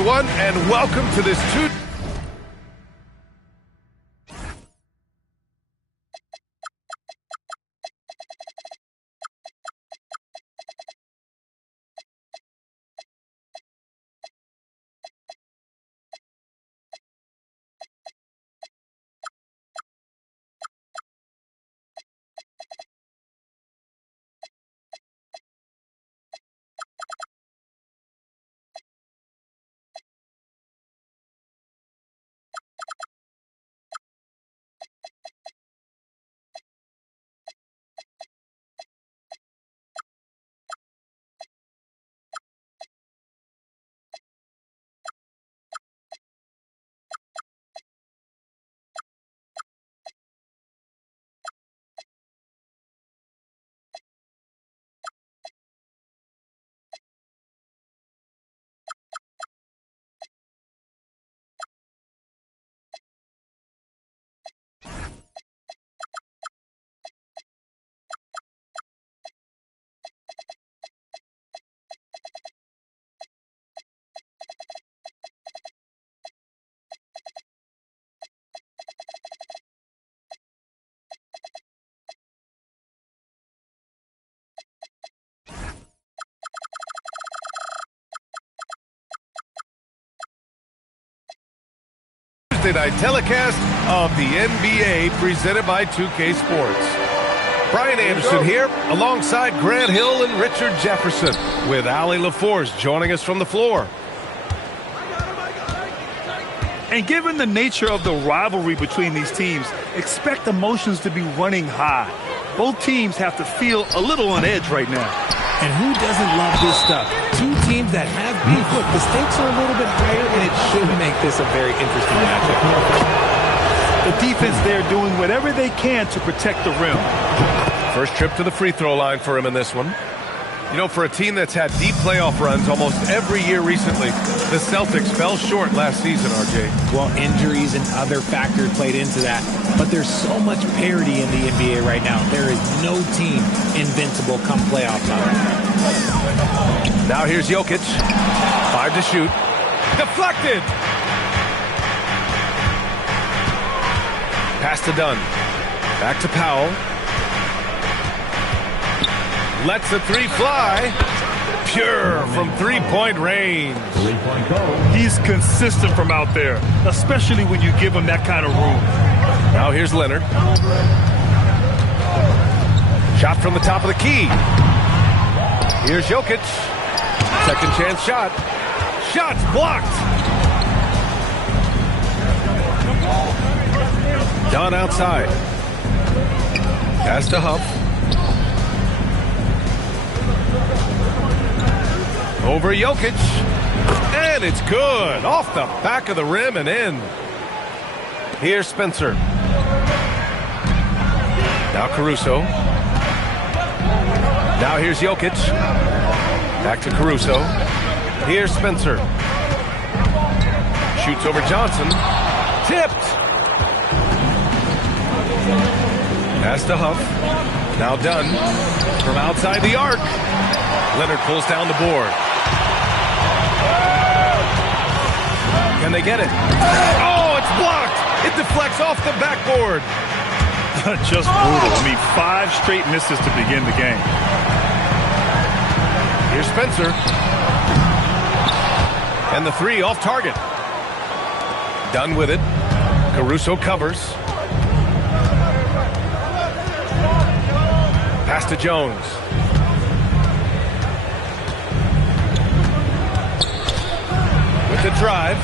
everyone, and welcome to this Tuesday night telecast of the NBA presented by 2K Sports. Brian Anderson here alongside Grant Hill and Richard Jefferson with Allie LaForce joining us from the floor. And given the nature of the rivalry between these teams, expect emotions to be running high. Both teams have to feel a little on edge right now. And who doesn't love this stuff? Two teams that have beef. Look, the stakes are a little bit higher, and it should make this a very interesting matchup. The defense there doing whatever they can to protect the rim. First trip to the free throw line for him in this one. You know, for a team that's had deep playoff runs almost every year recently, the Celtics fell short last season, RJ. Well, injuries and other factors played into that. But there's so much parity in the NBA right now. There is no team invincible come playoff time. Now here's Jokic. 5 to shoot. Deflected! Pass to Dunn. Back to Powell. Lets the three fly. Pure from three-point range. He's consistent from out there, especially when you give him that kind of room. Now here's Leonard. Shot from the top of the key. Here's Jokic. Second chance shot. Shot's blocked. Dunn outside. Pass to Huff. Over Jokic. And it's good. Off the back of the rim and in. Here's Spencer. Now Caruso. Now here's Jokic. Back to Caruso. Here's Spencer. Shoots over Johnson. Tipped. Pass to Huff. Now Dunn. From outside the arc. Leonard pulls down the board. Can they get it? Oh, it's blocked. It deflects off the backboard. Just brutal. I mean, 5 straight misses to begin the game. Here's Spencer. And the three off target. Done with it. Caruso covers. Pass to Jones. With the drive.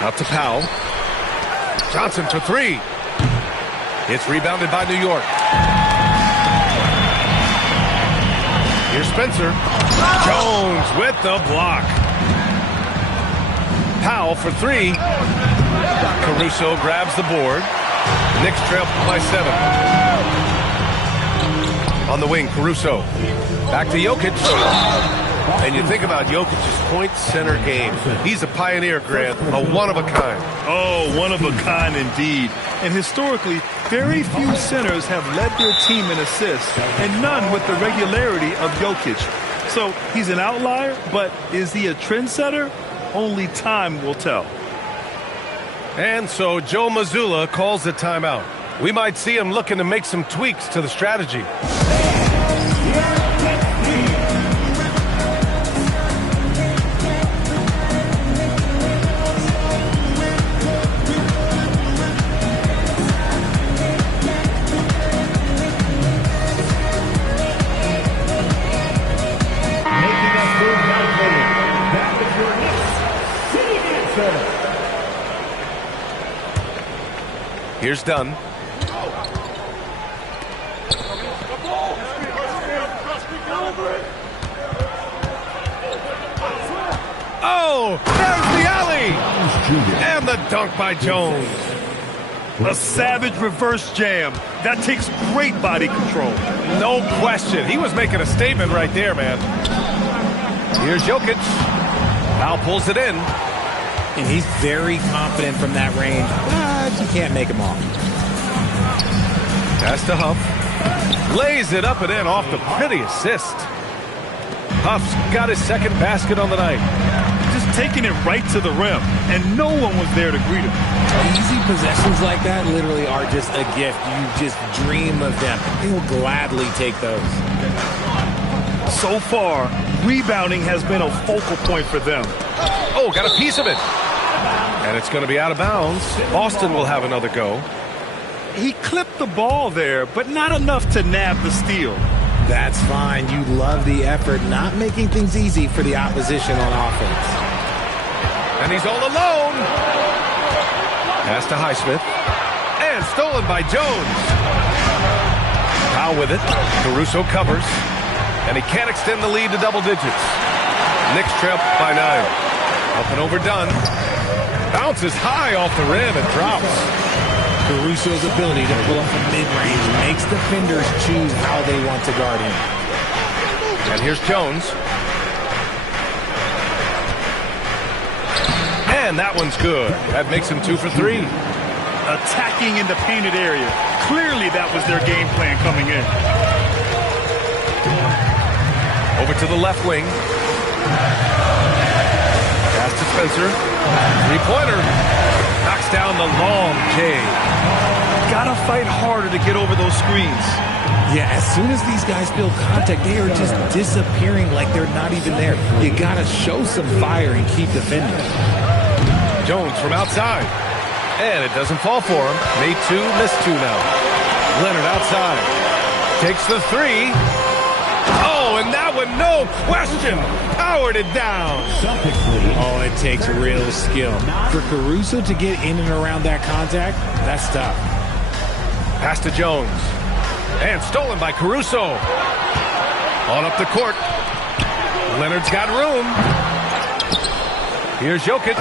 Out to Powell. Johnson for three. It's rebounded by New York. Here's Spencer. Jones with the block. Powell for three. Caruso grabs the board. Knicks trail by 7. On the wing, Caruso. Back to Jokic. And you think about Jokic's point center game. He's a pioneer, Grant, a one-of-a-kind. Oh, one-of-a-kind indeed. And historically, very few centers have led their team in assists, and none with the regularity of Jokic. So he's an outlier, but is he a trendsetter? Only time will tell. And so Joe Mazzulla calls the timeout. We might see him looking to make some tweaks to the strategy. Here's Dunn. Oh, there's the alley! And the dunk by Jones. A savage reverse jam. That takes great body control. No question. He was making a statement right there, man. Here's Jokic. Now pulls it in. And he's very confident from that range, but you can't make him off. Pass to Huff. Lays it up and in off the pretty assist. Huff's got his second basket on the night. Just taking it right to the rim, and no one was there to greet him. Easy possessions like that literally are just a gift. You just dream of them. He'll gladly take those. So far, rebounding has been a focal point for them. Oh, got a piece of it. And it's going to be out of bounds. Boston will have another go. He clipped the ball there, but not enough to nab the steal. That's fine. You love the effort, not making things easy for the opposition on offense. And he's all alone. Pass to Highsmith. And stolen by Jones. Powell with it. Caruso covers. And he can't extend the lead to double digits. Knicks trail by 9. Up and over Dunn. Bounces high off the rim and drops. Caruso's ability to pull up from mid-range makes defenders choose how they want to guard him. And here's Jones. And that one's good. That makes him 2 for 3. Attacking in the painted area. Clearly that was their game plan coming in. Over to the left wing. Pass to Spencer. Three-pointer. Knocks down the long J. Gotta fight harder to get over those screens. Yeah, as soon as these guys feel contact, they are just disappearing like they're not even there. You gotta show some fire and keep defending. Jones from outside. And it doesn't fall for him. Made 2, missed 2 now. Leonard outside. Takes the 3. Oh, and that one, no question, powered it down. Oh, it takes real skill. For Caruso to get in and around that contact, that's tough. Pass to Jones. And stolen by Caruso. On up the court. Leonard's got room. Here's Jokic.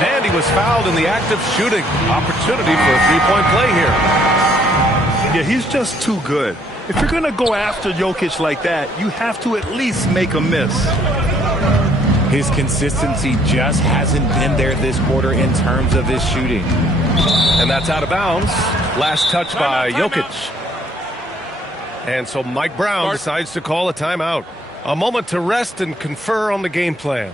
And he was fouled in the act of shooting. Opportunity for a three-point play here. Yeah, he's just too good. If you're going to go after Jokic like that, you have to at least make a miss. His consistency just hasn't been there this quarter in terms of his shooting. And that's out of bounds. Last touch by Jokic. And so Mike Brown decides to call a timeout. A moment to rest and confer on the game plan.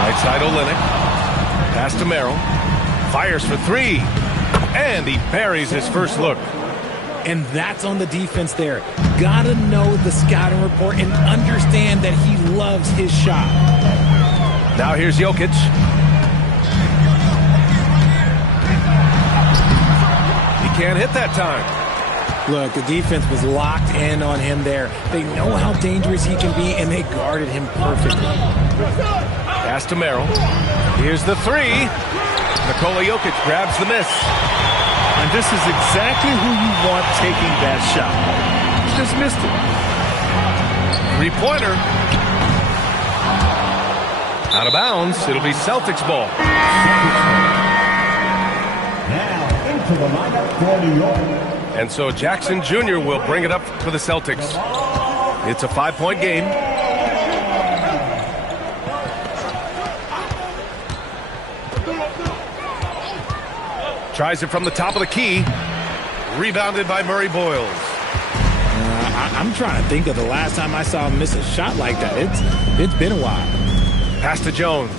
Right side Olynyk. Pass to Merrill. Fires for 3. And he buries his first look. And that's on the defense there. Gotta know the scouting report and understand that he loves his shot. Now here's Jokic. He can't hit that time. Look, the defense was locked in on him there. They know how dangerous he can be, and they guarded him perfectly. Pass to Merrill. Here's the three. Nikola Jokic grabs the miss. And this is exactly who you want taking that shot. Just missed it. Three-pointer. Out of bounds. It'll be Celtics ball. Now into the lineup for New York. And so Jackson Jr. will bring it up for the Celtics. It's a 5-point game. Tries it from the top of the key. Rebounded by Murray Boyles. I'm trying to think of the last time I saw him miss a shot like that. It's been a while. Pass to Jones.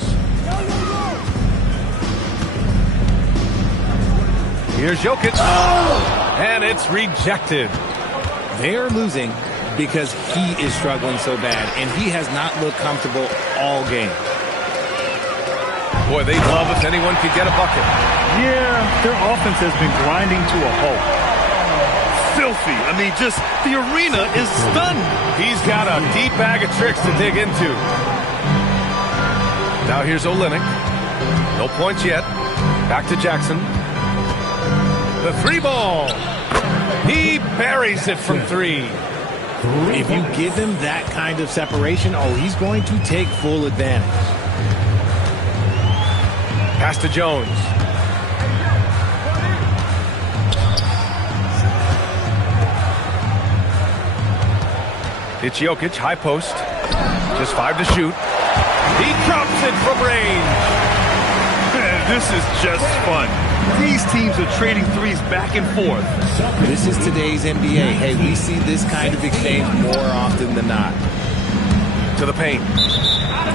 Here's Jokic. And it's rejected. They're losing because he is struggling so bad, and he has not looked comfortable all game. Boy, they'd love if anyone could get a bucket. Yeah, their offense has been grinding to a halt. Filthy. I mean, just the arena is stunned. He's got a deep bag of tricks to dig into. Now here's Olynyk. No points yet. Back to Jackson. The three ball. He buries it from three. If you give him that kind of separation, he's going to take full advantage. Pass to Jones. It's Jokic, high post. Just 5 to shoot. He drops it from range. This is just fun. These teams are trading threes back and forth. This is today's NBA. Hey, we see this kind of exchange more often than not. To the paint.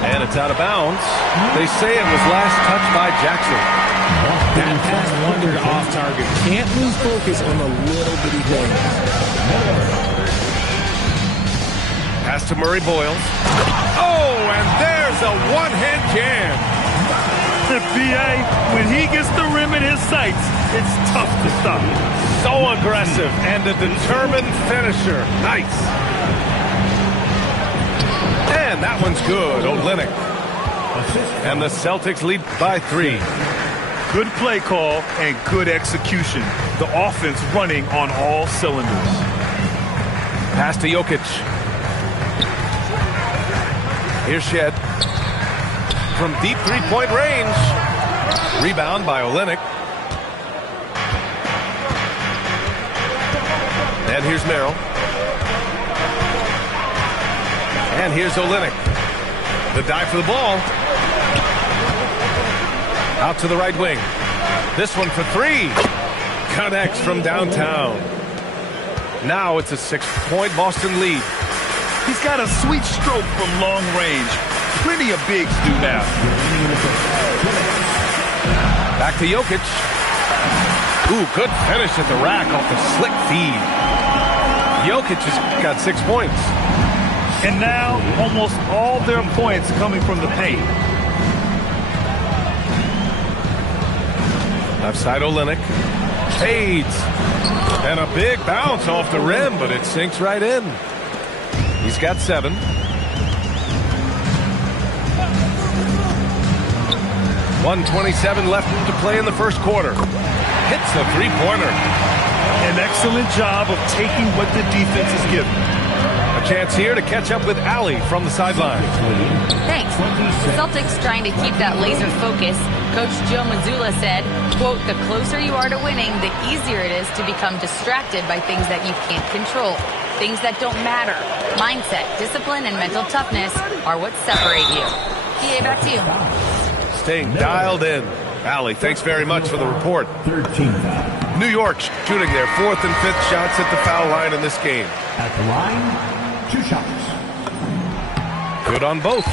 And it's out of bounds. They say it was last touched by Jackson. That pass wandered off target. Can't lose focus on the little bitty things. Pass to Murray Boyles. Oh, and there's a one-hand jam. The BA, when he gets the rim in his sights, it's tough to stop. So aggressive and a determined finisher. Nice. And that one's good. Olynyk. And the Celtics lead by 3. Good play call and good execution. The offense running on all cylinders. Pass to Jokic. Here's Shed. From deep three-point range. Rebound by Olynyk. And here's Merrill. And here's Olynyk. The dive for the ball. Out to the right wing. This one for 3. Connects from downtown. Now it's a 6-point Boston lead. He's got a sweet stroke from long range. Plenty of bigs do now. Back to Jokic. Ooh, good finish at the rack off the slick feed. Jokic has got 6 points. And now, almost all their points coming from the paint. Left side Olynyk. Fades. And a big bounce off the rim, but it sinks right in. He's got 7. .127 left to play in the first quarter. Hits the three-pointer. An excellent job of taking what the defense is given. A chance here to catch up with Allie from the sideline. Thanks. The Celtics trying to keep that laser focus. Coach Joe Mazzulla said, quote, "The closer you are to winning, the easier it is to become distracted by things that you can't control. Things that don't matter. Mindset, discipline, and mental toughness are what separate you." PA, back to you. Staying dialed in. Allie, thanks very much for the report. 13 New York shooting their 4th and 5th shots at the foul line in this game. at the line. 2 shots. Good on both.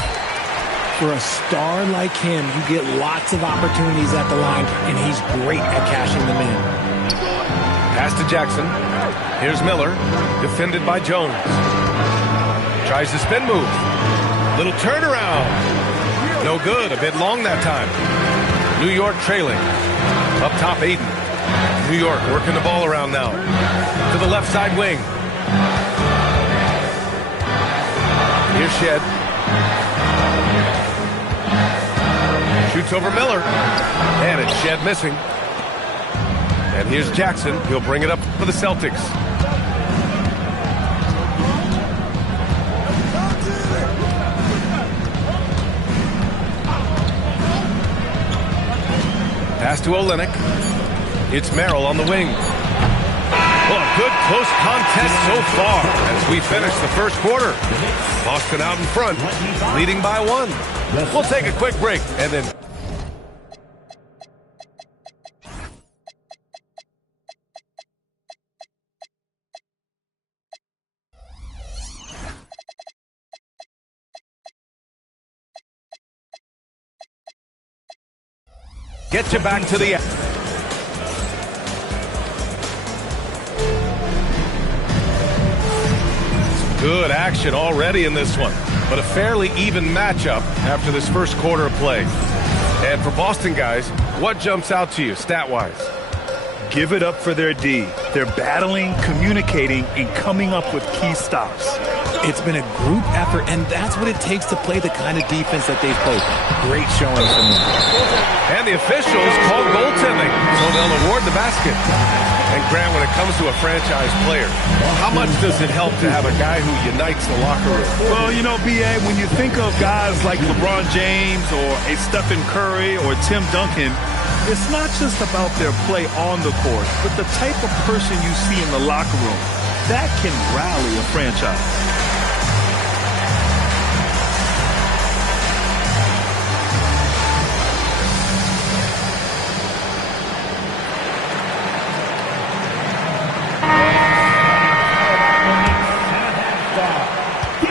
For a star like him, you get lots of opportunities at the line, and he's great at cashing them in. Pass to Jackson. Here's Miller, defended by Jones. Tries the spin move. Little turnaround. No good, a bit long that time. New York trailing. Up top, Aiden. New York working the ball around now. To the left side wing. Here's Shed. Shoots over Miller. And it's Shed missing. And here's Jackson. He'll bring it up for the Celtics. Pass to Olynyk. It's Merrill on the wing. Well, a good close contest so far as we finish the first quarter. Boston out in front, leading by 1. We'll take a quick break and then... get you back to the... Good action already in this one, but a fairly even matchup after this first quarter of play. And for Boston guys, what jumps out to you stat-wise? Give it up for their D. They're battling, communicating, and coming up with key stops. It's been a group effort, and that's what it takes to play the kind of defense that they've played. Great showing from them. And the officials call goaltending, so they'll award the basket. And Grant, when it comes to a franchise player, how much does it help to have a guy who unites the locker room? Well, you know, B.A., when you think of guys like LeBron James or a Stephen Curry or Tim Duncan, it's not just about their play on the court, but the type of person you see in the locker room. That can rally a franchise.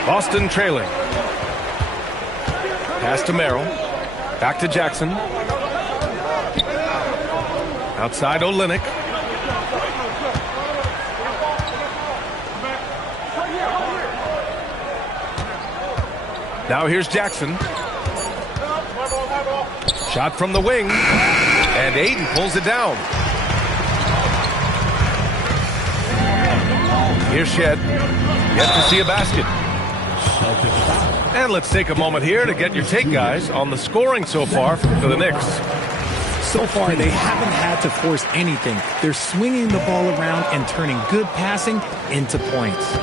Boston trailing. Pass to Merrill. Back to Jackson. Outside Olynyk. Now here's Jackson. Shot from the wing. And Aiden pulls it down. Here's Shed. Yet to see a basket. And let's take a moment here to get your take, guys, on the scoring so far for the Knicks. So far, they haven't had to force anything. They're swinging the ball around and turning good passing into points.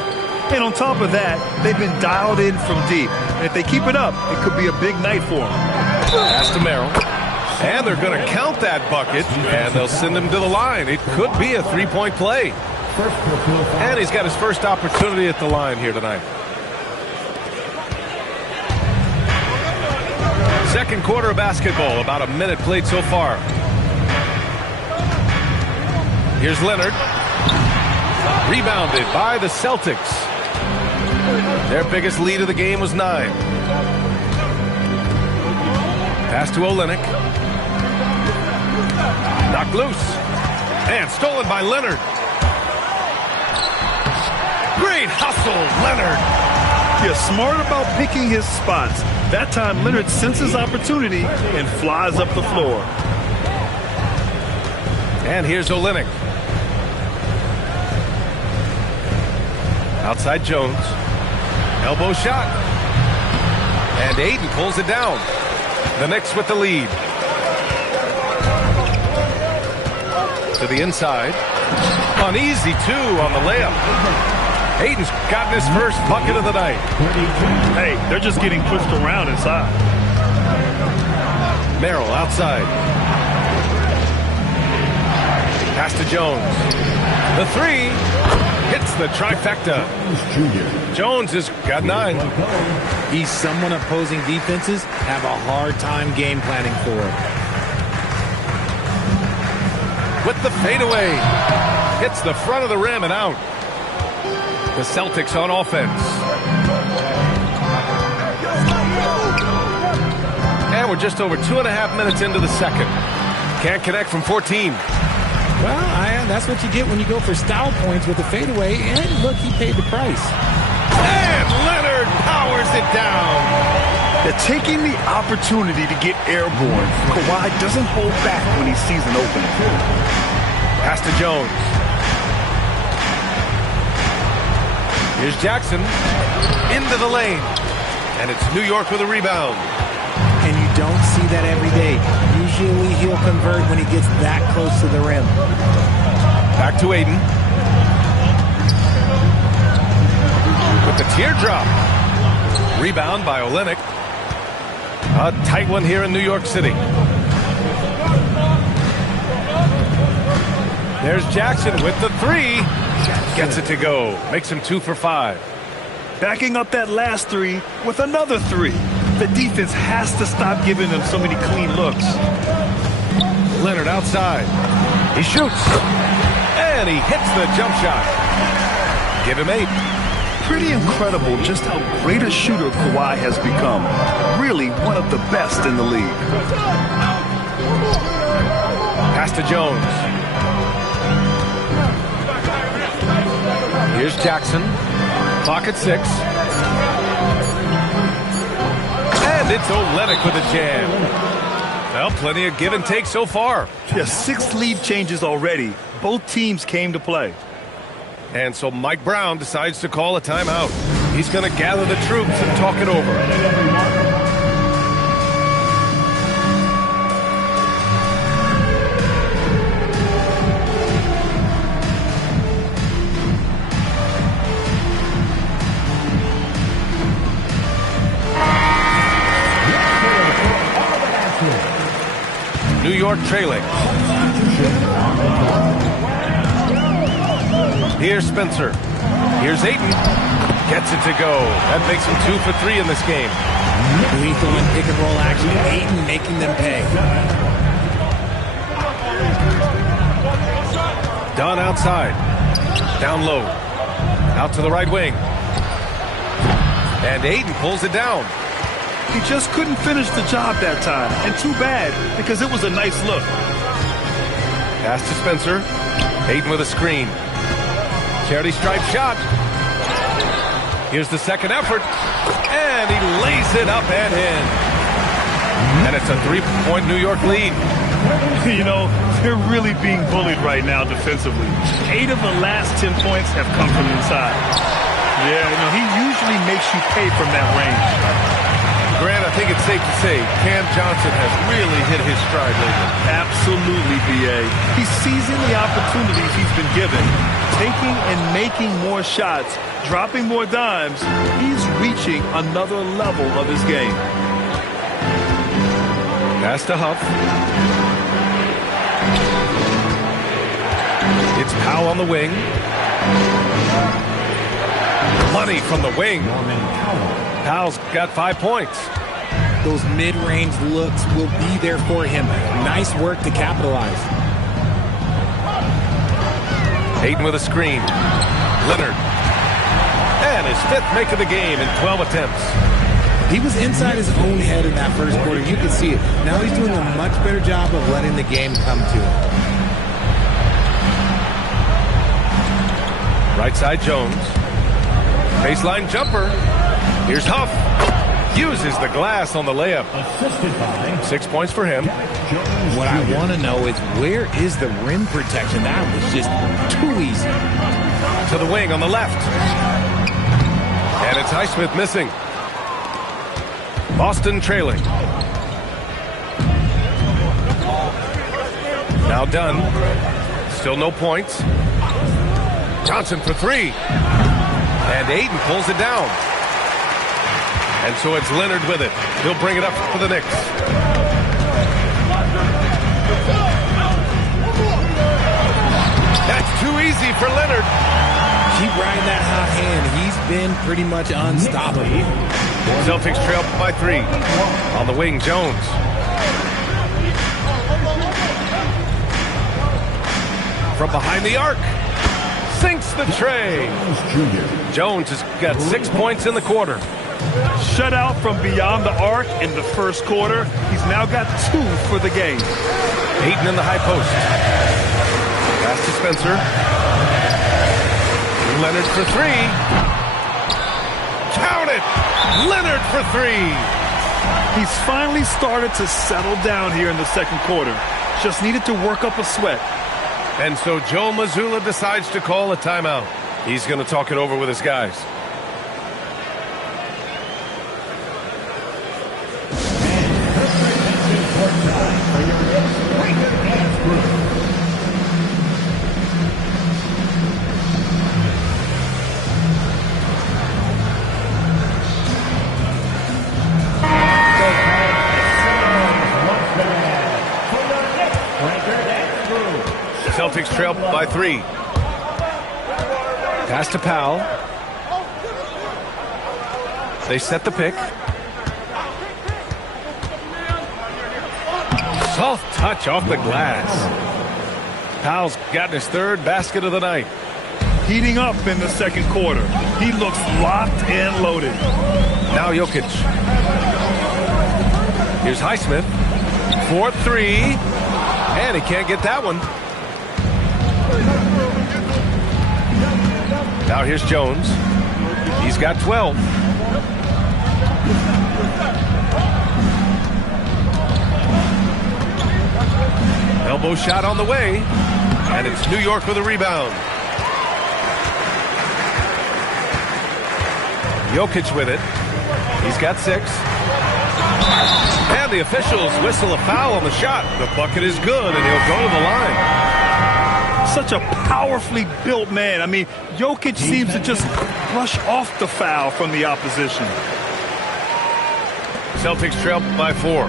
And on top of that, they've been dialed in from deep. And if they keep it up, it could be a big night for them. Pass to Merrill. And they're going to count that bucket, and they'll send him to the line. It could be a three-point play. And he's got his first opportunity at the line here tonight. Second quarter of basketball, about a minute played so far. Here's Leonard. Rebounded by the Celtics. Their biggest lead of the game was 9. Pass to Olynyk. Knocked loose. And stolen by Leonard. Great hustle, Leonard. You're smart about picking his spots. That time, Leonard senses opportunity and flies up the floor. And here's Olynyk. Outside Jones. Elbow shot. And Aiden pulls it down. The Knicks with the lead. To the inside. An easy 2 on the layup. Aiden's gotten his first bucket of the night. Hey, they're just getting pushed around inside. Merrill outside. Pass to Jones. The 3 hits the trifecta. Jones has got 9. He's someone opposing defenses have a hard time game planning for. With the fadeaway. Hits the front of the rim and out. The Celtics on offense. And we're just over 2.5 minutes into the second. Can't connect from 14. Well, that's what you get when you go for style points with a fadeaway. And look, he paid the price. And Leonard powers it down. They're taking the opportunity to get airborne. Kawhi doesn't hold back when he sees an opening. Pass to Jones. Here's Jackson. Into the lane. And it's New York with a rebound. And you don't see that every day. Usually he'll convert when he gets that close to the rim. Back to Aiden. With the teardrop. Rebound by Olynyk. A tight one here in New York City. There's Jackson with the three. Gets it to go. Makes him 2 for 5. Backing up that last three with another three. The defense has to stop giving them so many clean looks. Leonard outside. He shoots. And he hits the jump shot. Give him 8. Pretty incredible just how great a shooter Kawhi has become. Really one of the best in the league. Pass to Jones. Here's Jackson. Clock at 6. And it's Olynyk with a jam. Well, plenty of give and take so far. Just 6 lead changes already. Both teams came to play. And so Mike Brown decides to call a timeout. He's going to gather the troops and talk it over. New York trailing. Here's Spencer. Here's Ayton. Gets it to go. That makes him 2 for 3 in this game. Lethal in pick and roll action. Ayton making them pay. Dunn outside. Down low. Out to the right wing. And Ayton pulls it down. He just couldn't finish the job that time. And too bad, because it was a nice look. Pass to Spencer. Ayton with a screen. Charity stripe shot. Here's the second effort. And he lays it up and in. And it's a 3-point New York lead. You know, they're really being bullied right now defensively. 8 of the last 10 points have come from inside. Yeah, you know, he usually makes you pay from that range. Grant, I think it's safe to say Cam Johnson has really hit his stride lately. Absolutely, B.A. He's seizing the opportunities he's been given, taking and making more shots, dropping more dimes. He's reaching another level of his game. Pass to Huff. It's Powell on the wing. Money from the wing. Powell's got 5 points. Those mid-range looks will be there for him. Nice work to capitalize. Ayton with a screen. Leonard. And his 5th make of the game in 12 attempts. He was inside his own head in that first quarter. You can see it. Now he's doing a much better job of letting the game come to him. Right side Jones. Baseline jumper. Here's Huff. Uses the glass on the layup. 6 points for him. What I want to know is where is the rim protection? That was just too easy. To the wing on the left. And it's Highsmith missing. Boston trailing. Now Dunn. Still no points. Johnson for 3. And Ayton pulls it down. And so it's Leonard with it. He'll bring it up for the Knicks. That's too easy for Leonard. Keep riding that hot hand. He's been pretty much unstoppable. Celtics trail by 3. On the wing, Jones. From behind the arc. Sinks the tray. Jones has got 6 points in the quarter. Shut out from beyond the arc in the first quarter. He's now got 2 for the game. Ayton in the high post. Pass to Spencer. Leonard for 3. Count it! Leonard for 3. He's finally started to settle down here in the second quarter. Just needed to work up a sweat. And so Joe Mazzulla decides to call a timeout. He's going to talk it over with his guys. Celtics trail by 3. Pass to Powell. They set the pick. Soft touch off the glass. Powell's gotten his 3rd basket of the night. Heating up in the second quarter. He looks locked and loaded. Now Jokic. Here's Highsmith. 4-3. And he can't get that one. Now here's Jones. He's got 12. Elbow shot on the way. And it's New York with a rebound. Jokic with it. He's got 6. And the officials whistle a foul on the shot. The bucket is good, and he'll go to the line. Such a powerfully built man. I mean, Jokic seems to just brush off the foul from the opposition. Celtics trail by 4.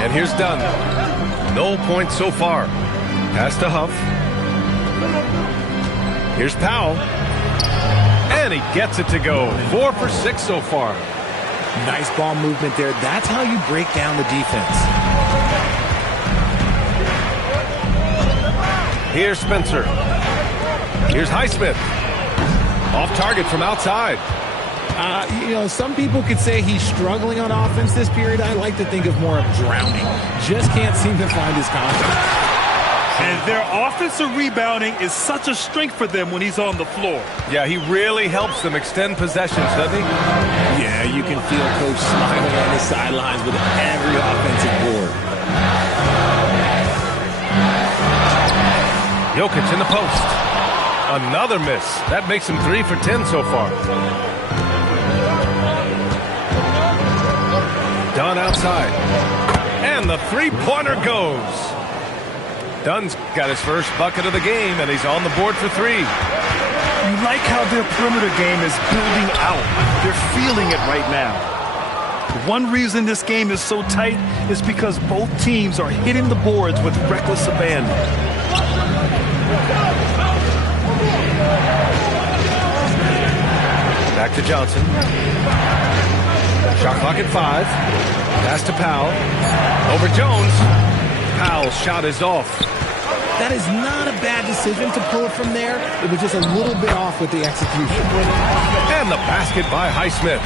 And here's Dunn. No points so far. Pass to Huff. Here's Powell. And he gets it to go. 4 for 6 so far. Nice ball movement there. That's how you break down the defense. Here's Spencer. Here's Highsmith. Off target from outside. Some people could say he's struggling on offense this period. I like to think of more of drowning. Just can't seem to find his confidence. And their offensive rebounding is such a strength for them when he's on the floor. Yeah, he really helps them extend possessions, doesn't he? Yeah, you can feel Coach smiling on the sidelines with every offensive board. Jokic in the post. Another miss. That makes him 3 for 10 so far. Dunn outside. And the three-pointer goes. Dunn's got his first bucket of the game, and he's on the board for 3. You like how their perimeter game is building out. They're feeling it right now. One reason this game is so tight is because both teams are hitting the boards with reckless abandon. Back to Johnson. Shot clock at 5. Pass to Powell. Over Jones. Powell's shot is off. That is not a bad decision to pull it from there. It was just a little bit off with the execution. And the basket by Highsmith.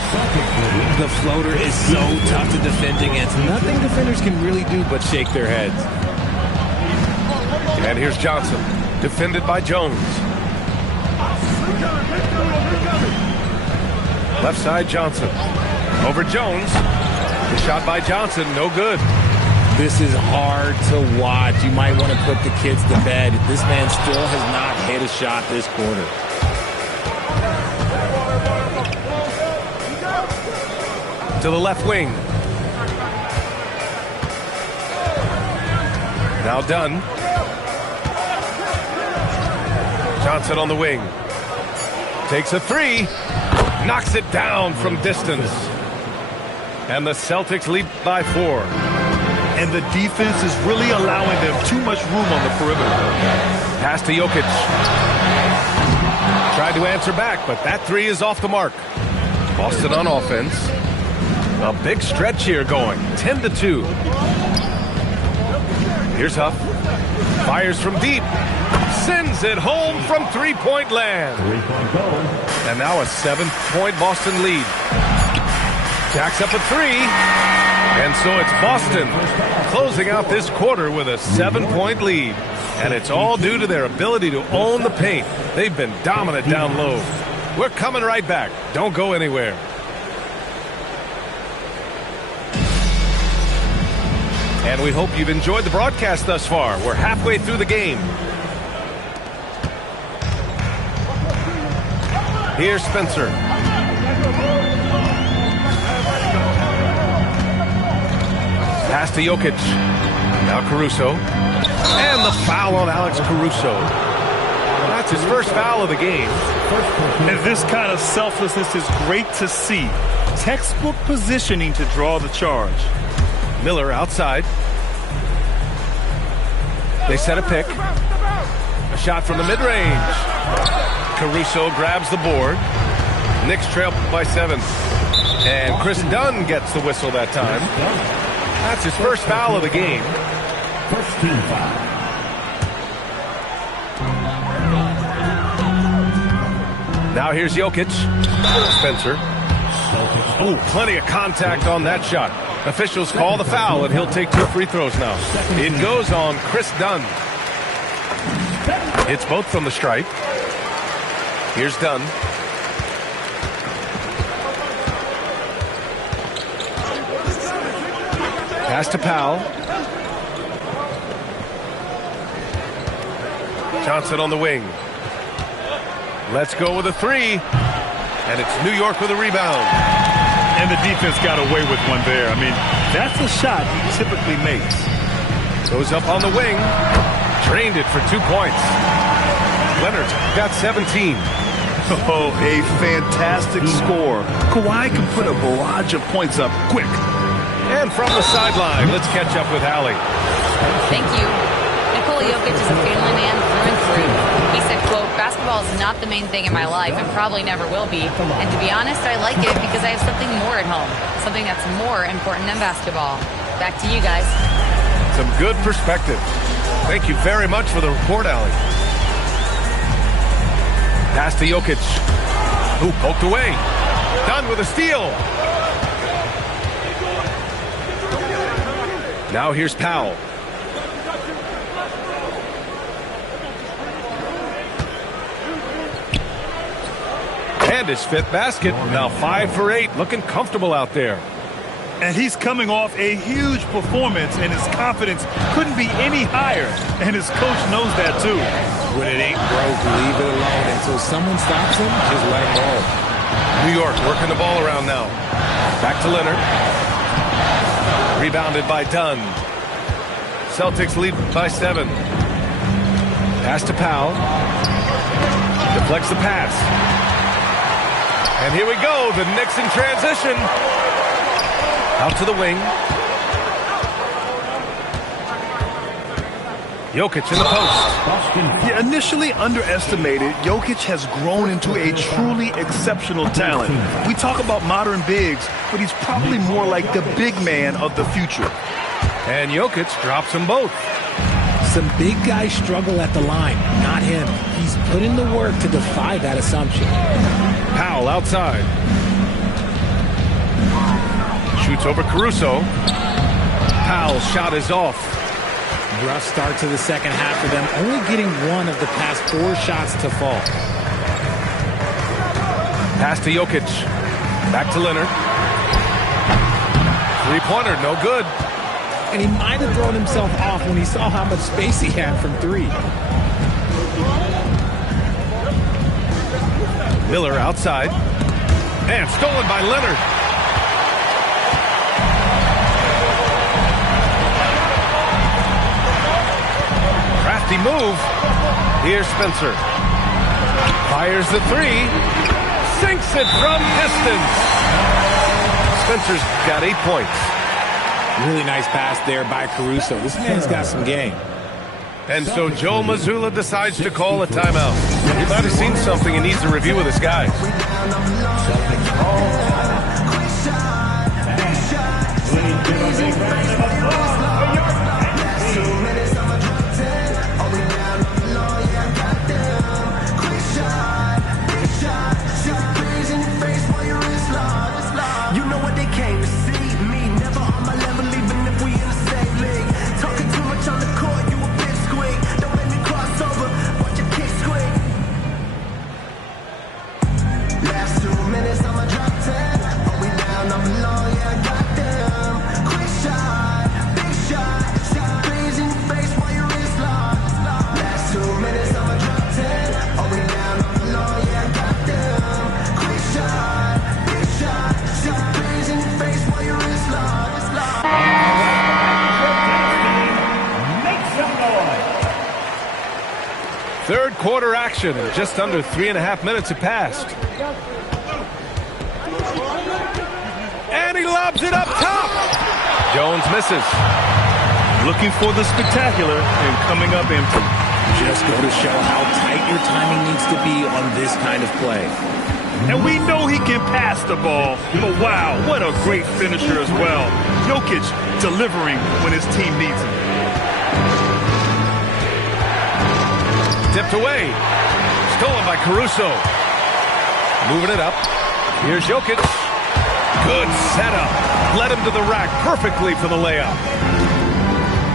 The floater is so tough to defend against. Nothing defenders can really do but shake their heads. And here's Johnson. Defended by Jones. Left side Johnson. Over Jones. The shot by Johnson, no good. This is hard to watch. You might want to put the kids to bed. This man still has not hit a shot this quarter. To the left wing. Now Dunn. Johnson on the wing. Takes a 3. Knocks it down from distance. And the Celtics lead by 4. And the defense is really allowing them too much room on the perimeter. Pass to Jokic. Tried to answer back, but that 3 is off the mark. Boston on offense. A big stretch here going. 10-2. Here's Huff. Fires from deep. Sends it home from three-point land. And now a 7-point Boston lead. Jacks up a 3. And so it's Boston closing out this quarter with a 7-point lead. And it's all due to their ability to own the paint. They've been dominant down low. We're coming right back. Don't go anywhere. And we hope you've enjoyed the broadcast thus far. We're halfway through the game. Here's Spencer. Pass to Jokic. Now Caruso. And the foul on Alex Caruso. That's his first foul of the game. And this kind of selflessness is great to see. Textbook positioning to draw the charge. Miller outside. They set a pick. A shot from the mid-range. Caruso grabs the board. Knicks trail by 7. And Chris Dunn gets the whistle that time. That's his first foul of the game. First team foul. Now here's Jokic. Spencer. Oh, plenty of contact on that shot. Officials call the foul, and he'll take 2 free throws now. It goes on Chris Dunn. It's both from the stripe. Here's Dunn. Pass to Powell. Johnson on the wing. Let's go with a 3. And it's New York with a rebound. And the defense got away with one there. I mean, that's a shot he typically makes. Goes up on the wing. Drained it for 2 points. Leonard's got 17. Oh, a fantastic score. Kawhi can put a barrage of points up quick. And from the sideline, let's catch up with Allie. Thank you. Nikola Jokic is a family man through and through. He said, quote, "Basketball is not the main thing in my life and probably never will be. And to be honest, I like it because I have something more at home. Something that's more important than basketball." Back to you guys. Some good perspective. Thank you very much for the report, Allie. Pass to Jokic. Who poked away. Done with a steal. Now here's Powell. And his 5th basket. Now 5 for 8. Looking comfortable out there. And he's coming off a huge performance, and his confidence couldn't be any higher. And his coach knows that, too. When it ain't broke, leave it alone. Until someone stops him, just let him roll. New York working the ball around now. Back to Leonard. Rebounded by Dunn. Celtics lead by 7. Pass to Powell. Deflects the pass. And here we go. The Knicks in transition. Out to the wing. Jokic in the post. Yeah, initially underestimated, Jokic has grown into a truly exceptional talent. We talk about modern bigs, but he's probably more like the big man of the future. And Jokic drops them both. Some big guys struggle at the line, not him. He's put in the work to defy that assumption. Powell outside. Shoots over Caruso. Powell's shot is off. Rough start to the second half for them, only getting 1 of the past 4 shots to fall. Pass to Jokic. Back to Leonard. 3-pointer, no good. And he might have thrown himself off when he saw how much space he had from 3. Miller outside. And stolen by Leonard. Crafty move. Here's Spencer. Fires the 3. Sinks it from distance. Spencer's got 8 points. Really nice pass there by Caruso. This man's got some game. And so Joe Mazzulla decides to call a timeout. He might have seen something and needs to review with his guys. You know what they came to see. Me, never on my level, even if we in the same league. Talking too much on the court, you a big squeak. Don't let me cross over, watch your kick squeak. Last 2 minutes, I'ma drop 10. Fourth-quarter action, and just under 3.5 minutes have passed. And he lobs it up top. Jones misses. Looking for the spectacular and coming up empty. Just go to show how tight your timing needs to be on this kind of play. And we know he can pass the ball, but wow, what a great finisher as well. Jokic delivering when his team needs him. Tipped away. Stolen by Caruso. Moving it up. Here's Jokic. Good setup. Led him to the rack perfectly for the layup.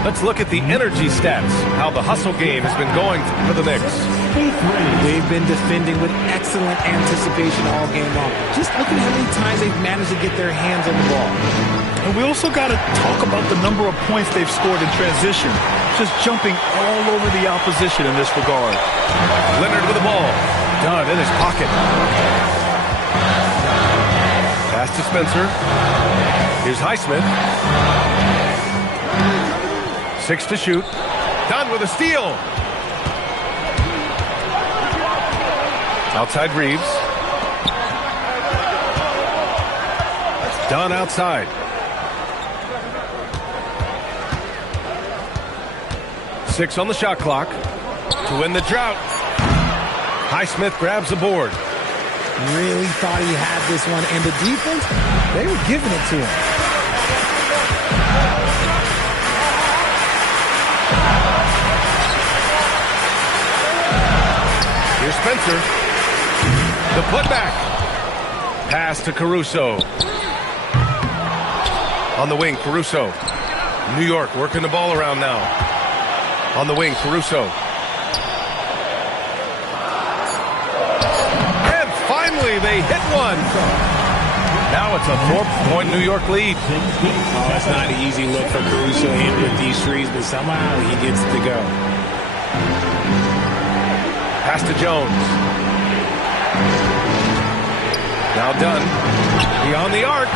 Let's look at the energy stats, how the hustle game has been going for the Knicks. They've been defending with excellent anticipation all game long. Just look at how many times they've managed to get their hands on the ball. And we also got to talk about the number of points they've scored in transition. Just jumping all over the opposition in this regard. Leonard with the ball. Dunn in his pocket. Pass to Spencer. Here's Highsmith. 6 to shoot. Dunn with a steal. Outside Reeves. Dunn outside. 6 on the shot clock to win the drought. Highsmith grabs the board. Really thought he had this one, and the defense, they were giving it to him. Here's Spencer. The putback. Pass to Caruso. On the wing, Caruso. New York working the ball around now. On the wing, Caruso. And finally, they hit one. Now it's a 4-point New York lead. Oh, it's not an easy look for Caruso in with these threes, but somehow he gets to go. Pass to Jones. Now Dunn. Beyond the arc.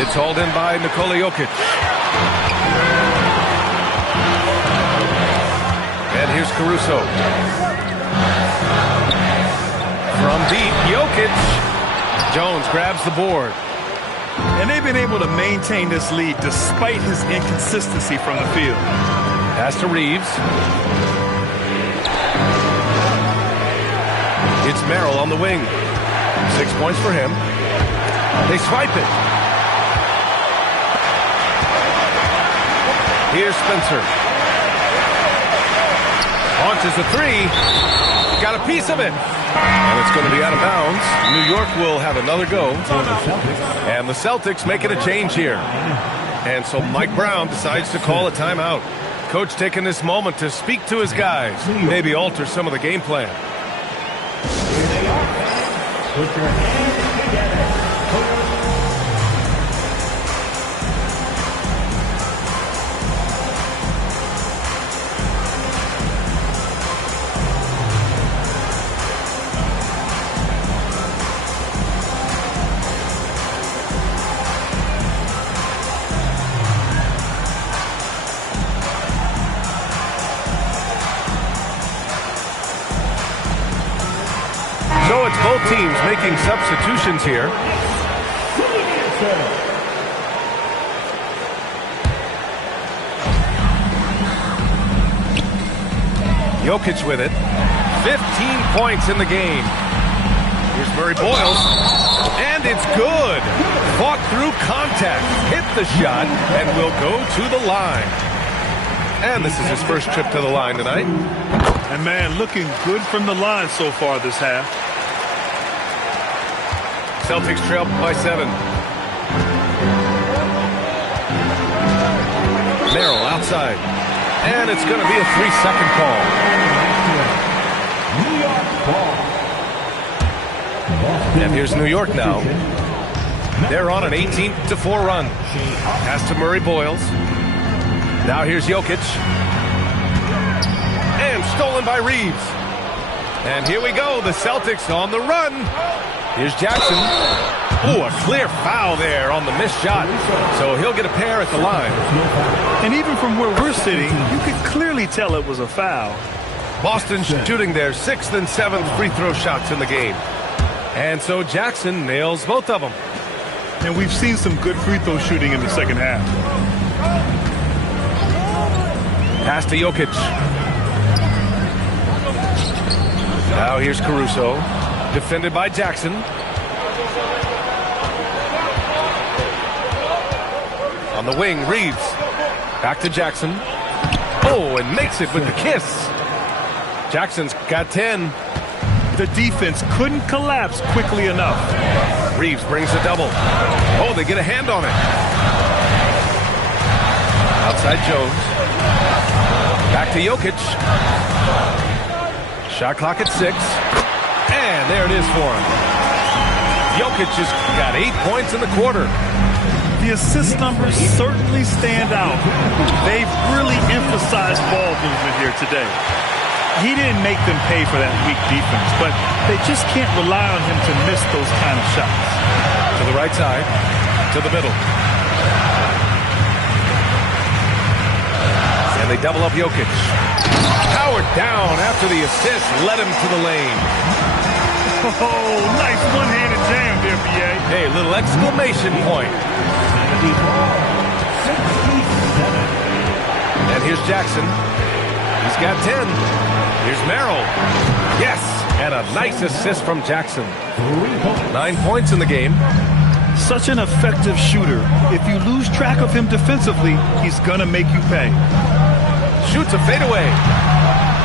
It's hauled in by Nikola Jokic. And here's Caruso. From deep, Jokic. Jones grabs the board. And they've been able to maintain this lead despite his inconsistency from the field. Pass to Reeves. It's Merrill on the wing. 6 points for him. They swipe it. Here's Spencer. Launches a three. Got a piece of it. And it's going to be out of bounds. New York will have another go. And the Celtics making a change here. And so Mike Brown decides to call a timeout. Coach taking this moment to speak to his guys. Maybe alter some of the game plan. Put your hands together. So it's both teams making substitutions here. Jokic with it. 15 points in the game. Here's Murray Boyles. And it's good. Fought through contact. Hit the shot and will go to the line. And this is his first trip to the line tonight. And man, looking good from the line so far this half. Celtics trail by 7. Merrill outside. And it's going to be a 3-second call. New York ball. And here's New York now. They're on an 18-4 run. Pass to Murray Boyles. Now here's Jokic. And stolen by Reeves. And here we go. The Celtics on the run. Here's Jackson. Ooh, a clear foul there on the missed shot. So he'll get a pair at the line. And even from where we're sitting, you could clearly tell it was a foul. Boston shooting their 6th and 7th free throw shots in the game. And so Jackson nails both of them. And we've seen some good free throw shooting in the second half. Pass to Jokic. Now here's Caruso. Defended by Jackson. On the wing, Reeves. Back to Jackson. Oh, and makes it with the kiss. Jackson's got 10. The defense couldn't collapse quickly enough. Reeves brings a double. Oh, they get a hand on it. Outside Jones. Back to Jokic. Shot clock at 6. And there it is for him. Jokic has got 8 points in the quarter. The assist numbers certainly stand out. They've really emphasized ball movement here today. He didn't make them pay for that weak defense, but they just can't rely on him to miss those kind of shots. To the right side, to the middle. And they double up Jokic. Powered down after the assist, led him to the lane. Oh, nice one-handed jam there, B.A. Hey, little exclamation point. And here's Jackson. He's got 10. Here's Merrill. Yes, and a nice assist from Jackson. 9 points in the game. Such an effective shooter. If you lose track of him defensively, he's going to make you pay. Shoots a fadeaway.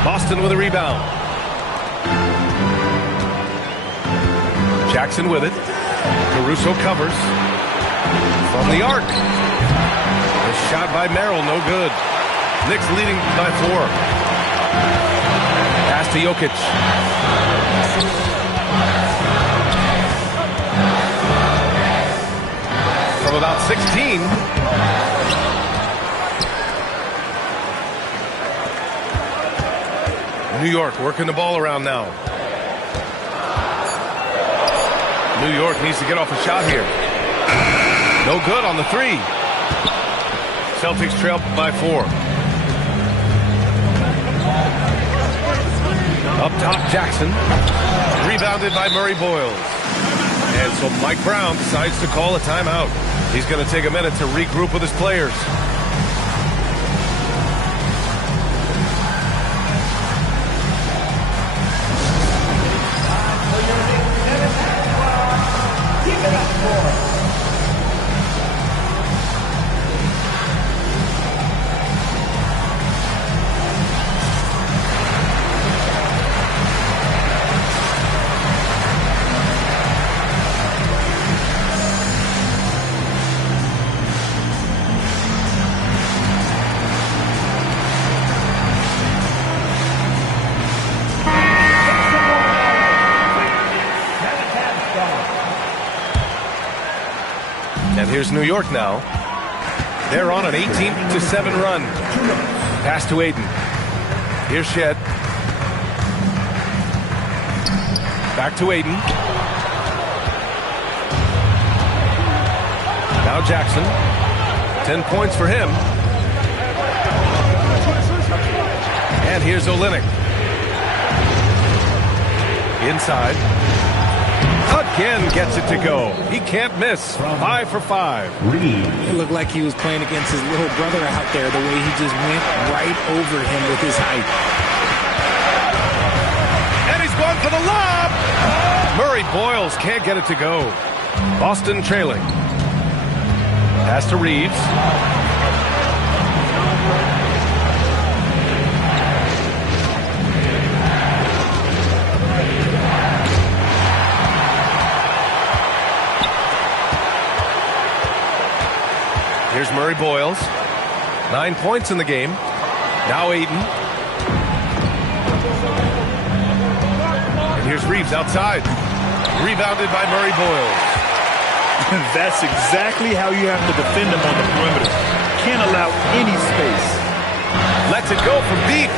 Boston with a rebound. Jackson with it. Caruso covers. From the arc. A shot by Merrill, no good. Knicks leading by 4. Pass to Jokic. From about 16. New York working the ball around now. New York needs to get off a shot here. No good on the 3. Celtics trail by 4. Up top, Jackson. Rebounded by Murray Boyles. And so Mike Brown decides to call a timeout. He's going to take a minute to regroup with his players. And here's New York now. They're on an 18-7 run. Pass to Aiden. Here's Shed. Back to Aiden. Now Jackson. 10 points for him. And here's Olynyk. Inside. Again gets it to go. He can't miss. 5 for 5. It looked like he was playing against his little brother out there, the way he just went right over him with his height. And he's going for the lob. Murray Boyles can't get it to go. Boston trailing. Pass to Reeves. Here's Murray Boyles. 9 points in the game. Now Aiden. And here's Reeves outside. Rebounded by Murray Boyles. That's exactly how you have to defend him on the perimeter. Can't allow any space. Lets it go from deep.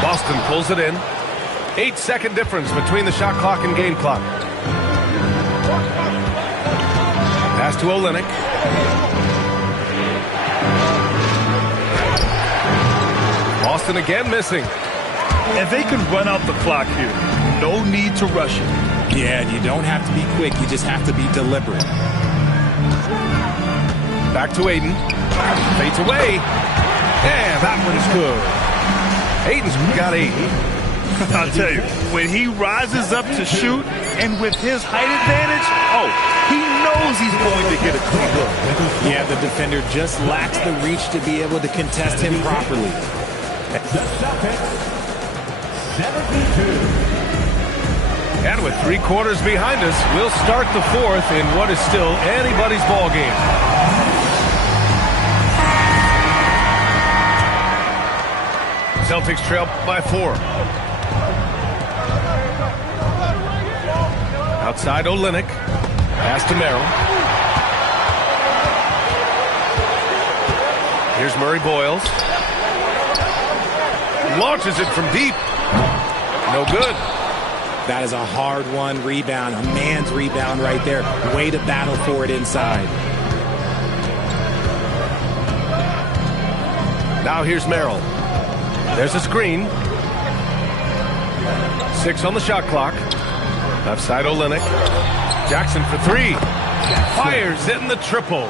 Boston pulls it in. 8-second difference between the shot clock and game clock. Pass to Olynyk. Boston again missing. And they can run out the clock here. No need to rush it. Yeah, you don't have to be quick. You just have to be deliberate. Back to Aiden. Fades away. And that one's good. Aiden's got 8. I'll tell you, when he rises up to shoot, and with his height advantage, oh, he knows he's going to get a clean look. Yeah, the defender just lacks the reach to be able to contest him properly. The Celtics, 72. And with 3 quarters behind us, we'll start the 4th in what is still anybody's ball game. Celtics trail by 4. Outside Olynyk. Pass to Merrill. Here's Murray Boyles. Launches it from deep. No good. That is a hard-won rebound, a man's rebound right there. Way to battle for it inside. Now here's Merrill. There's a screen. 6 on the shot clock. Left side Olynyk. Jackson for 3. Fires in the triple.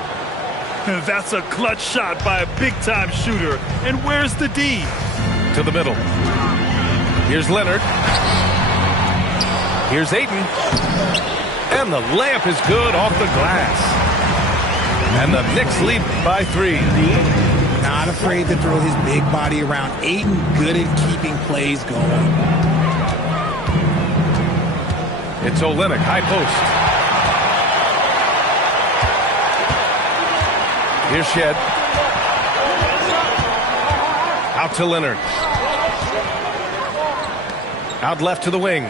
That's a clutch shot by a big-time shooter. And where's the D? To the middle. Here's Leonard. Here's Ayton. And the layup is good off the glass. And the Knicks lead by 3. Not afraid to throw his big body around. Ayton good at keeping plays going. It's Olynyk, high post. Here's Shed. Out to Leonard. Out left to the wing.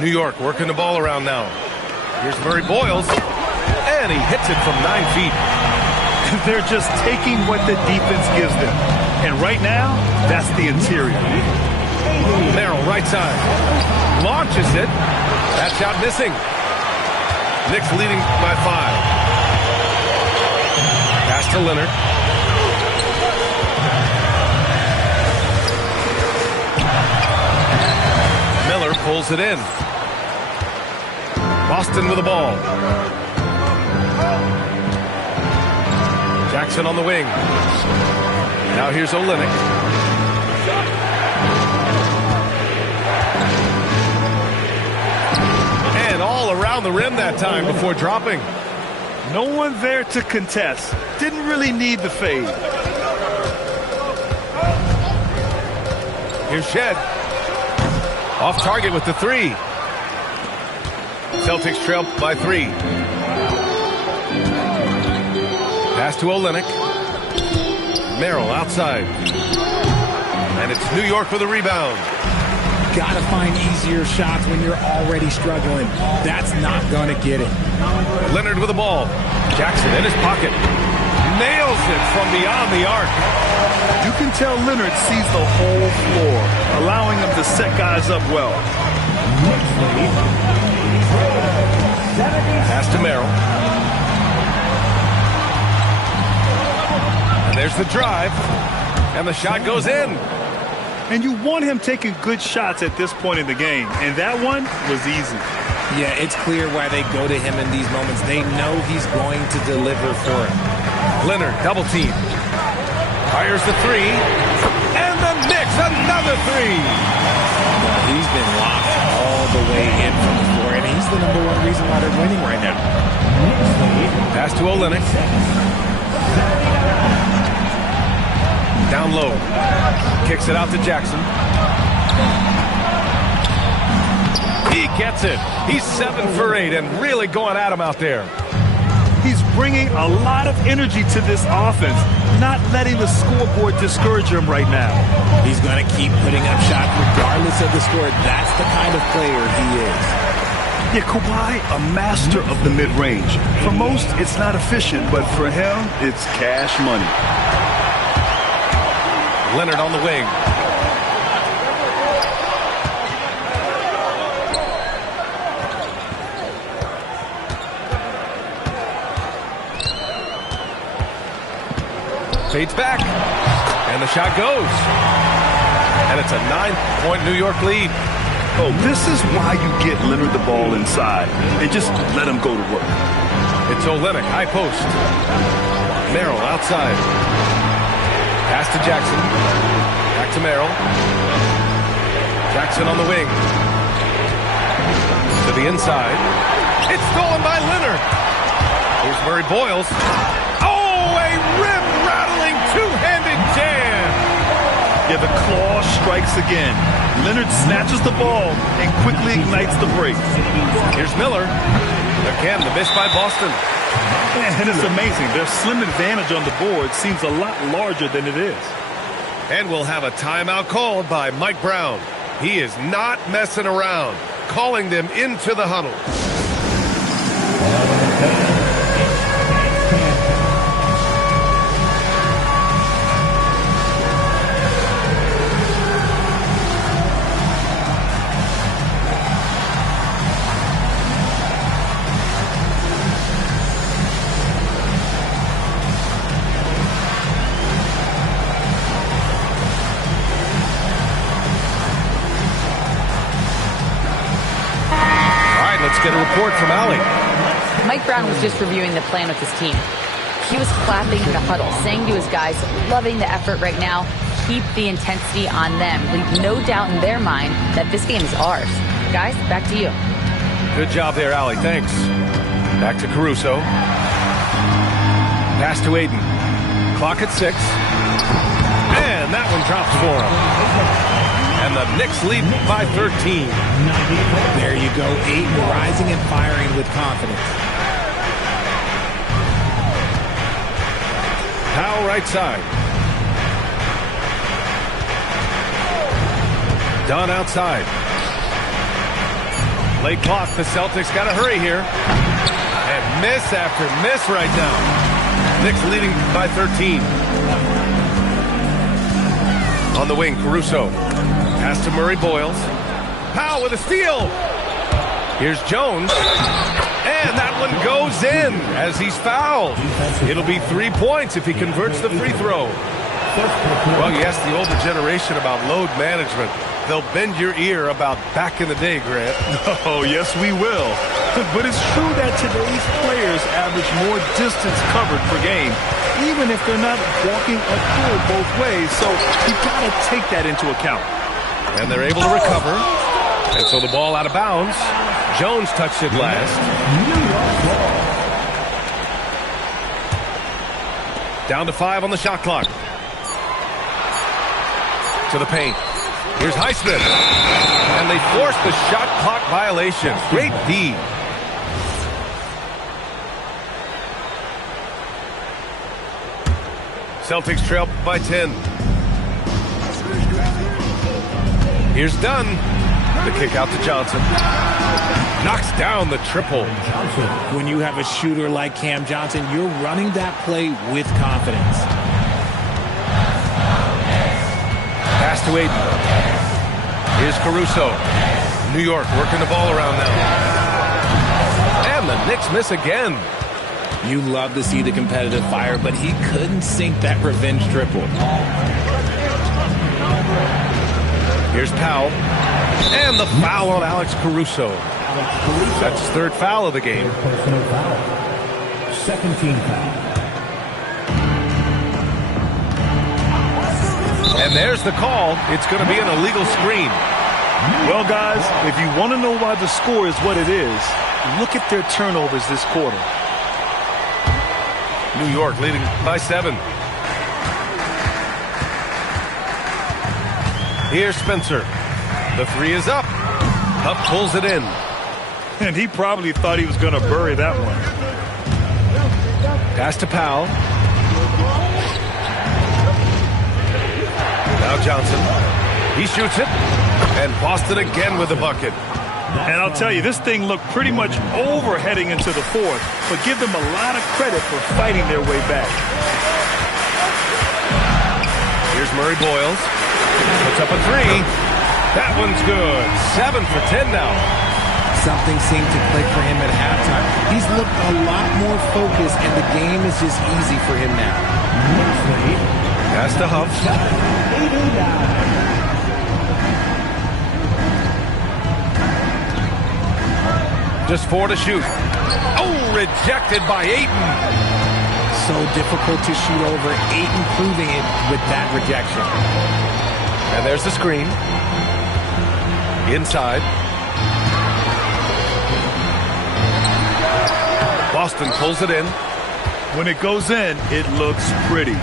New York working the ball around now. Here's Murray Boyles. And he hits it from 9 feet. They're just taking what the defense gives them. And right now, that's the interior. Merrill, right side. Launches it. That shot missing. Knicks leading by 5. Pass to Leonard. Miller pulls it in. Boston with the ball. Jackson on the wing. Now here's Olynyk. And all around the rim that time before dropping. No one there to contest. Didn't really need the fade. Here's Shed. Off target with the 3. Celtics trail by 3. Pass to Olynyk. Merrill outside. And it's New York for the rebound. Gotta find easier shots when you're already struggling. That's not gonna get it. Leonard with the ball. Jackson in his pocket. Nails it from beyond the arc. You can tell Leonard sees the whole floor, allowing him to set guys up well. Pass to Merrill. And there's the drive. And the shot goes in. And you want him taking good shots at this point in the game. And that one was easy. Yeah, it's clear why they go to him in these moments. They know he's going to deliver for him. Leonard, double team. Fires the 3. And the Knicks, another 3. He's been locked all the way in from the floor, and he's the #1 reason why they're winning right now. Pass to Olynyk. Down low. Kicks it out to Jackson. He gets it. He's 7 for 8 and really going at him out there. He's bringing a lot of energy to this offense, not letting the scoreboard discourage him right now. He's going to keep putting up shots regardless of the score. That's the kind of player he is. Yeah, Kawhi, a master of the mid-range. For most, it's not efficient, but for him, it's cash money. Leonard on the wing. Fades back. And the shot goes. And it's a 9-point New York lead. Oh, this is why you get Leonard the ball inside and just let him go to work. It's Olynyk, high post. Merrill outside. Pass to Jackson. Back to Merrill. Jackson on the wing. To the inside. It's stolen by Leonard. Here's Murray Boyles. Oh, a rim-rattling two-handed jam. Yeah, the claw strikes again. Leonard snatches the ball and quickly ignites the break. Here's Miller. Again, the miss by Boston. And it's amazing. Their slim advantage on the board seems a lot larger than it is. And we'll have a timeout called by Mike Brown. He is not messing around, calling them into the huddle. Let's get a report from Allie. Mike Brown was just reviewing the plan with his team. He was clapping in the huddle, saying to his guys, loving the effort right now, keep the intensity on them. Leave no doubt in their mind that this game is ours. Guys, back to you. Good job there, Allie. Thanks. Back to Caruso. Pass to Aiden. Clock at 6. And that one drops for him. And the Knicks lead by 13. There you go. Aiden rising and firing with confidence. Powell right side. Dunn outside. Late clock. The Celtics got to hurry here. And miss after miss right now. Knicks leading by 13. On the wing, Caruso. Pass to Murray Boyles. Powell with a steal. Here's Jones. And that one goes in as he's fouled. It'll be 3 points if he converts the free throw. Well, you ask the older generation about load management. They'll bend your ear about back in the day, Grant. Oh, yes, we will. But it's true that today's players average more distance covered per game, even if they're not walking a full both ways. So you've got to take that into account. And they're able to recover. And so the ball out of bounds. Jones touched it last. Down to 5 on the shot clock. To the paint. Here's Highsmith. And they force the shot clock violation. Great D. Celtics trail by 10. Here's Dunn. The kick out to Johnson. Knocks down the triple. When you have a shooter like Cam Johnson, you're running that play with confidence. Pass to Aiden. Here's Caruso. New York working the ball around now. And the Knicks miss again. You love to see the competitive fire, but he couldn't sink that revenge triple. Here's Powell. And the foul on Alex Caruso. That's his 3rd foul of the game. Second team foul. And there's the call. It's going to be an illegal screen. Well, guys, if you want to know why the score is what it is, look at their turnovers this quarter. New York leading by 7. Here's Spencer. The 3 is up. Huff pulls it in. And he probably thought he was going to bury that one. Pass to Powell. Now Johnson. He shoots it. And Boston again with the bucket. And I'll tell you, this thing looked pretty much over heading into the 4th, but give them a lot of credit for fighting their way back. Here's Murray Boyles. Puts up a 3. That one's good. 7 for 10 now. Something seemed to click for him at halftime. He's looked a lot more focused, and the game is just easy for him now. Pass to Huff. Just 4 to shoot. Oh, rejected by Ayton. So difficult to shoot over. Ayton proving it with that rejection. And there's the screen. Inside. Boston pulls it in. When it goes in, it looks pretty.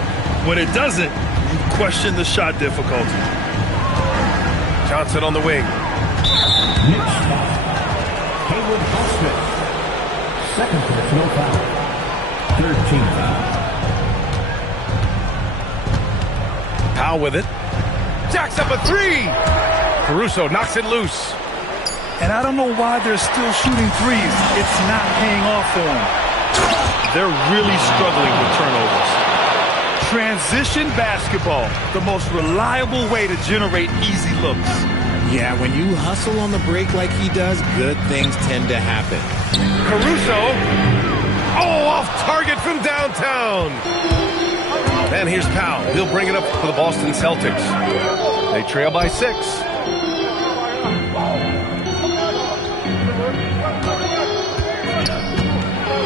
When it doesn't, you question the shot difficulty. Johnson on the wing. Next foul. Hayward Boston. Second personal foul. 13 foul. Powell with it. Jacks up a 3. Caruso knocks it loose. And I don't know why they're still shooting threes. It's not paying off for them. They're really struggling with turnovers. Transition basketball, the most reliable way to generate easy looks. Yeah, when you hustle on the break like he does, good things tend to happen. Caruso. Oh, off target from downtown. And here's Powell. He'll bring it up for the Boston Celtics. They trail by 6.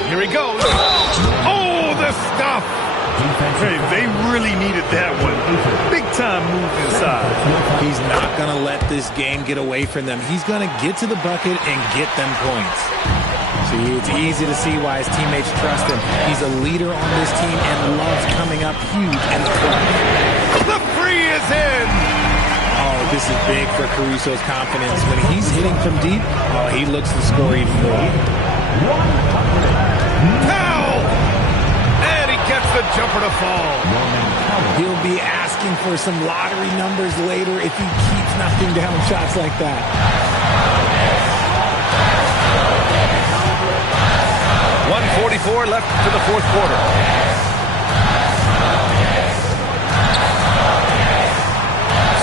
Here he goes. Oh, the stuff. Hey, they really needed that one. Big time move inside. He's not going to let this game get away from them. He's going to get to the bucket and get them points. See, it's easy to see why his teammates trust him. He's a leader on this team and loves coming up huge and clutch. The free is in. Oh, this is big for Caruso's confidence. When he's hitting from deep, oh, he looks to score even more. Powell! And he gets the jumper to fall. He'll be asking for some lottery numbers later if he keeps knocking down shots like that. .144 left to the fourth quarter.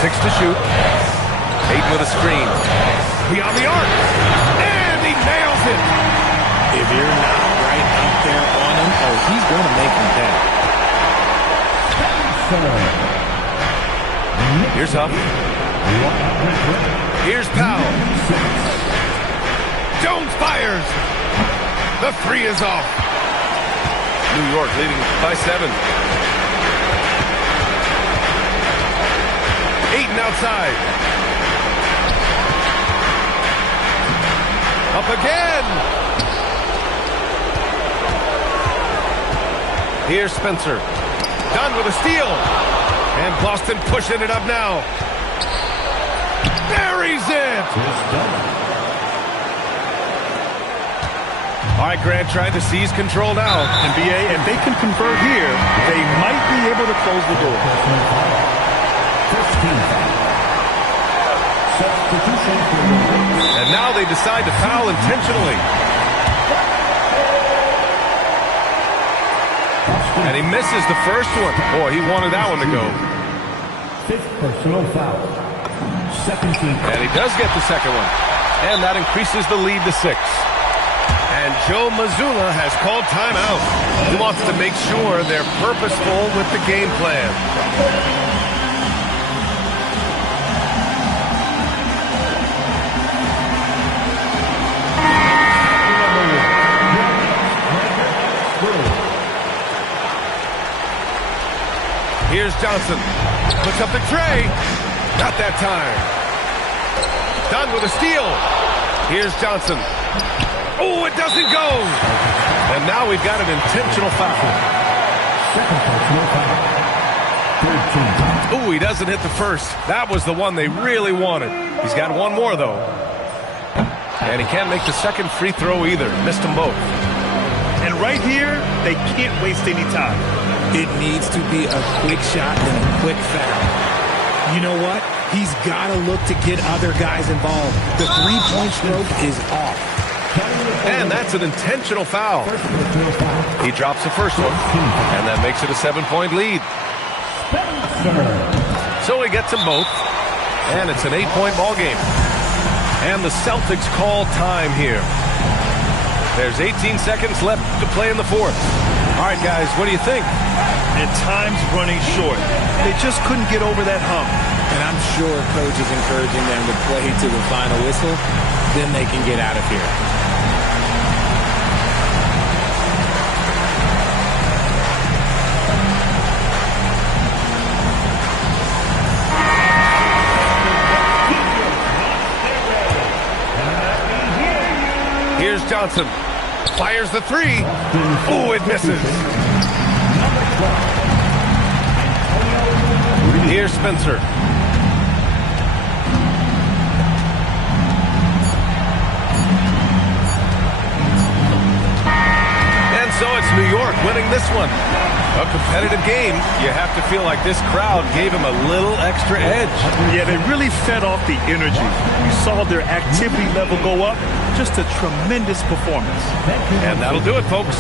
Six to shoot. 8 with a screen. Beyond the arc. And he nails it. If you're not right up there on him, oh, he's going to make him pay. Here's up. Here's Powell. Jones fires. The 3 is off. New York leading by 7. Ayton outside. Up again. Here's Spencer. Done with a steal. And Boston pushing it up now. Buries it. All right, Grant trying to seize control now. NBA, if they can convert here, they might be able to close the door. And now they decide to foul intentionally. And he misses the first one. Boy, he wanted that one to go. 5th personal foul. 17. And he does get the second one. And that increases the lead to 6. And Joe Mazzulla has called timeout. He wants to make sure they're purposeful with the game plan. Here's Johnson. Puts up the tray. Not that time. Done with a steal. Here's Johnson. Oh, it doesn't go. And now we've got an intentional foul. Second personal foul. 13. Oh, he doesn't hit the first. That was the one they really wanted. He's got one more, though. And he can't make the second free throw either. Missed them both. And right here, they can't waste any time. It needs to be a quick shot and a quick foul. You know what? He's got to look to get other guys involved. The three-point stroke is off. And that's an intentional foul. He drops the first one, and that makes it a 7-point lead. So he gets them both, and it's an 8-point ball game. And the Celtics call time here. There's 18 seconds left to play in the fourth. All right, guys, what do you think? And time's running short. They just couldn't get over that hump. And I'm sure coach is encouraging them to play to the final whistle. Then they can get out of here. Here's Johnson. Fires the three. Oh, it misses. Here's Spencer. And so it's New York winning this one. A competitive game. You have to feel like this crowd gave him a little extra edge. Yeah, they really fed off the energy. You saw their activity level go up. Just a tremendous performance. And that'll do it, folks.